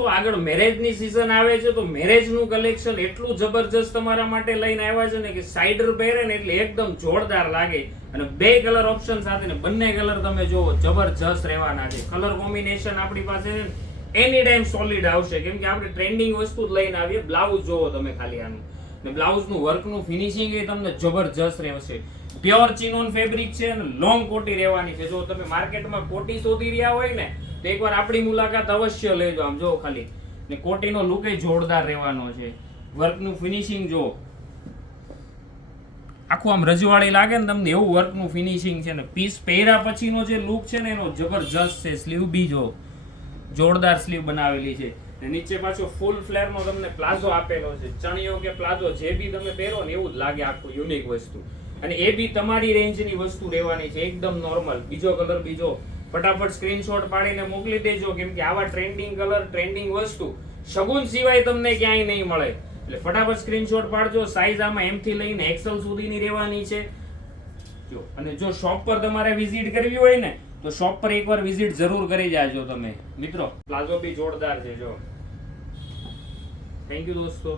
દોસ્તો આગળ મેરેજની સીઝન આવે છે તો મેરેજનું કલેક્શન એટલું જબરજસ્ત તમારા માટે લઈને આવ્યા છે ને કે સાઇડર પહેરે ને એટલે એકદમ જોરદાર લાગે. અને બે કલર ઓપ્શન સાથે ને બંને કલર તમે જોવો જબરજસ્ત રહેવાના છે. કલર કોમ્બિનેશન આપણી પાસે એની ટાઈમ સોલિડ આવશે કેમ કે આપણે ટ્રેન્ડિંગ વસ્તુ જ લઈને આવીએ. બ્લાઉઝ જોવો તમે ખાલી આનું ને બ્લાઉઝનું વર્કનું ફિનિશિંગ એ તમને જબરજસ્ત રહેશે. પ્યોર ચિનોન ફેબ્રિક છે અને લોંગ કોટી રહેવાની છે. જો તમે માર્કેટમાં કોટી શોધી રહ્યા હોય ને તો એકવાર આપણી મુલાકાત અવશ્ય લેજો. આમ જો ખાલી ને કોટીનો લુક એ જોરદાર રહેવાનો છે. વર્કનું ફિનિશિંગ જો આખું આમ રજવાડી લાગે ને તમને એવું વર્કનું ફિનિશિંગ છે ને પીસ પહેર્યા પછીનો જે લુક છે ને એનો જબરજસ્ત છે. સ્લીવ બી જો જોરદાર સ્લીવ બનાવેલી છે ને નીચે પાછો ફૂલ ફ્લેર નો તમને પ્લાઝો આપેલો છે. ચણિયો કે પ્લાઝો જે બી તમે પહેરો ને એવું જ લાગે આખું યુનિક વસ્તુ. અને એ બી તમારી રેન્જની વસ્તુ રહેવાની છે એકદમ નોર્મલ. બીજો કલર બીજો ફટાફટ સ્ક્રીનશોટ પાડીને મોકલી દેજો કેમ કે આવા ટ્રેન્ડિંગ કલર ટ્રેન્ડિંગ વસ્તુ શગુન સિવાય તમને ક્યાંય નહીં મળે. એટલે ફટાફટ સ્ક્રીનશોટ પાડજો. સાઈઝ આમાં એમ થી લઈને એક્સેલ સુધીની રહેવાની છે. જો અને જો શોપ પર તમારે વિઝિટ કરવી હોય ને તો શોપ પર એકવાર વિઝિટ જરૂર કરી જાજો તમે મિત્રો. પ્લાઝો બી જોરદાર છે જો. થેન્ક યુ દોસ્તો.